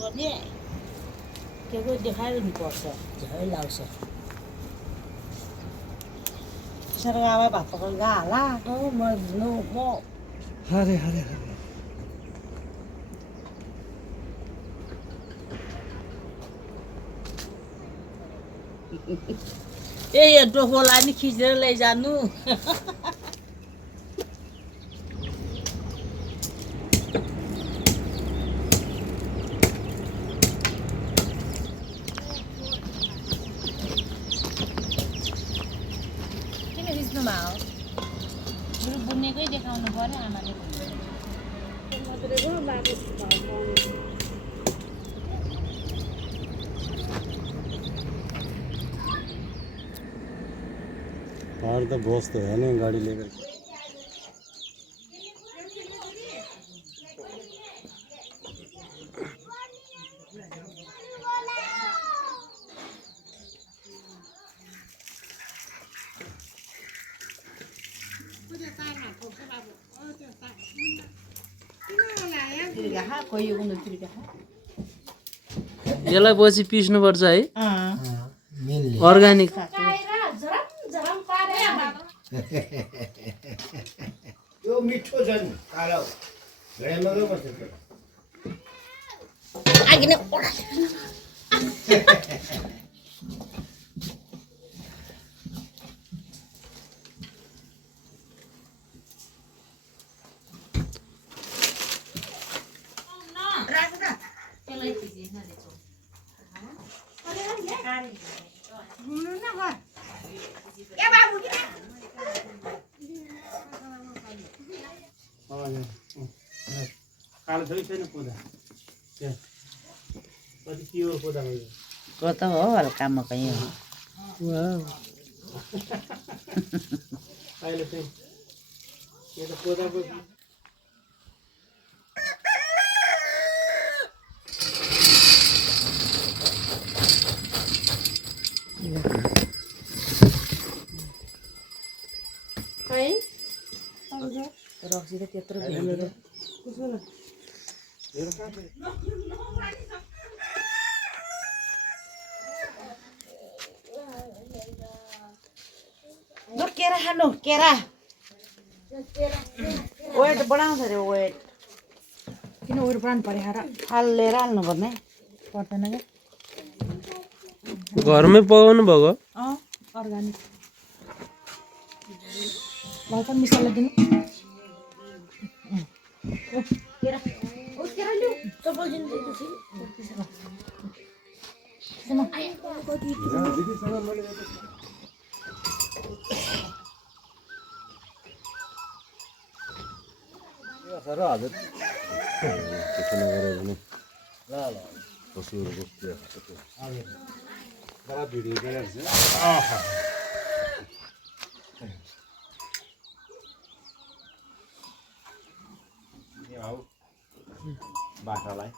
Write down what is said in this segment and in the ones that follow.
गर्ने के को देखाइदिनुपर्छ झै लाग्छ सरगावा भात पकाउनु गा होला म हरे हरे हरे ए डोकोलाई नि खिचेर लैजानु बुनेकै देखाउनु पर्यो आमाले और तो बॉस तो है नहीं गाड़ी लेकर यसलाई पछि पिस्नुपर्छ है अर्ग्यानिक यो मिठो छ नि कालो घरेमा गयो बस्छ आगिने कालो छोरी छैन कोदा त्यहाँ कति प्योर कोदा भयो कता हो हल्का मकै हो अहिले चाहिँ यो त कोदाको रक्सी त त्यत्रो केरा खानु केरा वेट बढाउँछ अरे वेट किन उयो बढाउनु पर्यो र हालेर हाल्नुपर्ने पर्दैन क्या घरमै पकाउनु भएको अर्ग्यानिक हल्का मिसाला दिनु सर हजुर त्यसो नगरेर पनि ल ल पशुहरूको के हजुर बडा भिडियो गरेछ आऊ बाटालाई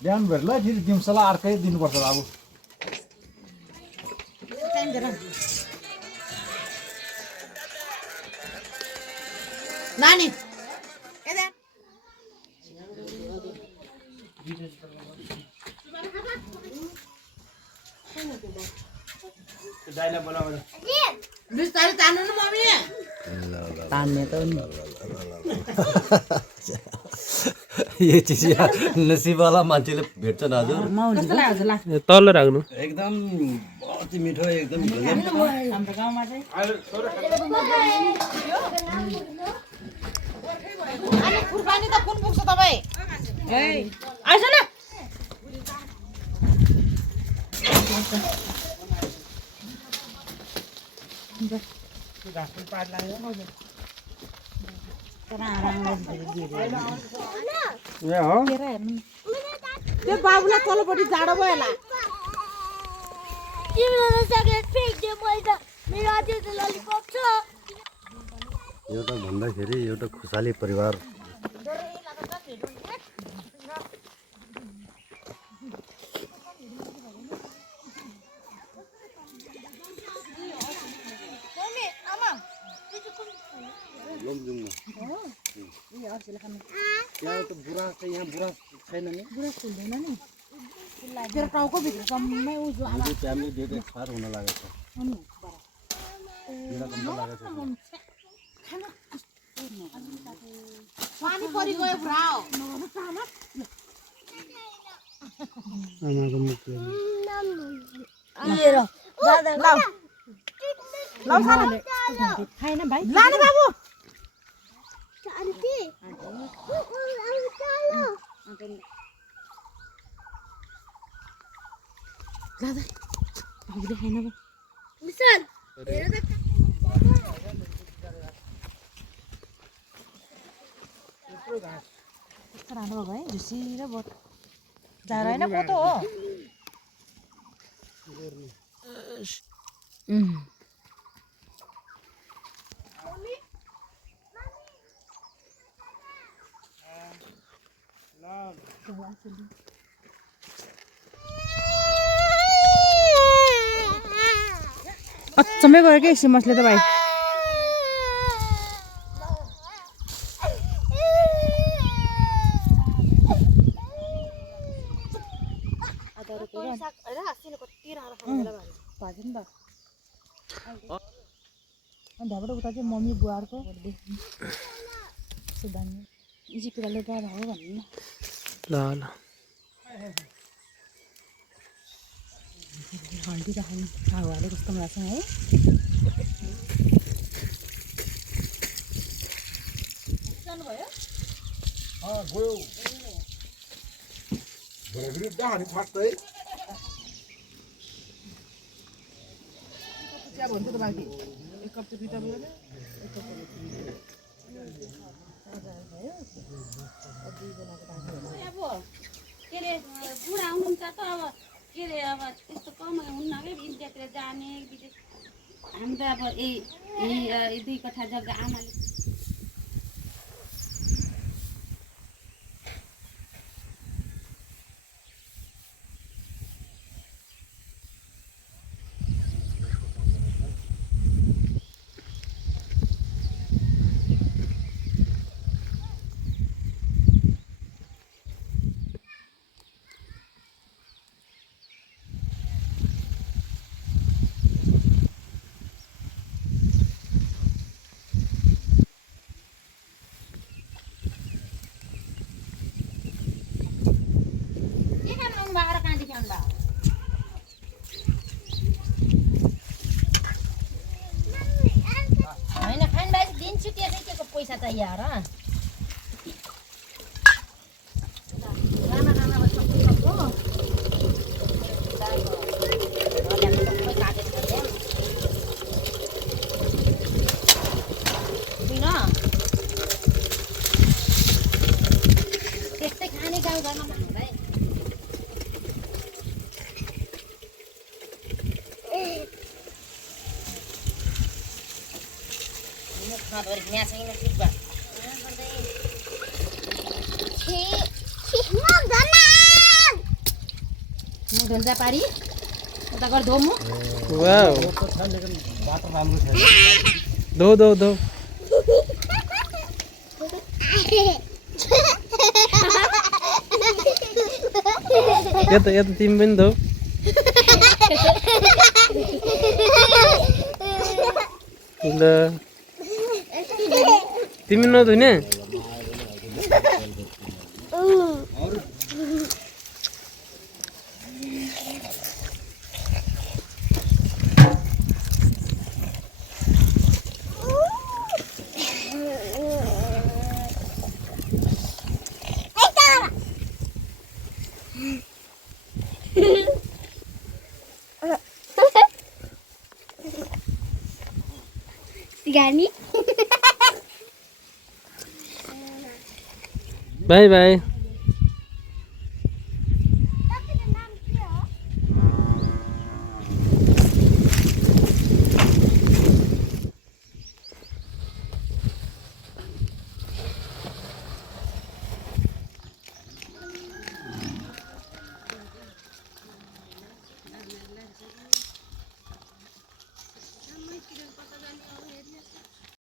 बिहान भेट्ला फेरि दिउँसोलाई अर्कै दिनुपर्छ अब नानी दाइला बोलाऊ बिस्तारै तान्नु न मम्मी तान्ने त नि यो चिज नसिबवाला मान्छेले भेट्छन् हजुर कस्तो लाग्यो हजुर ला तल राख्नु एकदम अति मिठो एकदम हाम्रो गाउँमा चाहिँ अनि खुर्पानी त कुन पुग्छ तपाईँ आइज न त्यो बाबुलाई तलपट्टि जाडो भयो होला एउटा भन्दाखेरि एउटा खुसाली परिवार यहाँ त बुढा चाहिँ यहाँ बुढा छैन नि तेरो टाउको भित्र सम्मै उजो फ्यामिली डेट एक्सपायर हुन लागेको छ पानी परि गयो बुढा आमाको मुख खाएन भाइ लानु बाबु कस्तो राम्रो भयो झुसी र बोट जाडो होइन कोतो हो अचम्मै गयो क्या सिमसले त भाइ ढाबाट उता चाहिँ मम्मी बुवाहरूको सुधार्नु इजी कुराले गएर हो भन्नु न ल ल हल्दी राख्नु हावाले कस्तो लाग्छ है गयो भरेगरी डाहानी फाट्दै क्या भन्छ त बाँकी एक कप चाहिँ दुईटा भयो अब के अरे बुढा हुनुहुन्छ त अब के अरे अब त्यस्तो कमाइ हुन्न है इन्डियातिर जाने विदेश हामी त अब यही 2 कठा जग्गा आमाले होइन खानबाज दिन्छु त्यसै के को पैसा चाहियो र त्यस्तै खाने गाउँघरमा भाइ धन्जा पारी उता गएर धो म वाउ बाटो राम्रो छैन धो धो धो यता यता तिमी पनि त हो ल तिमी नधुने Sigani. By by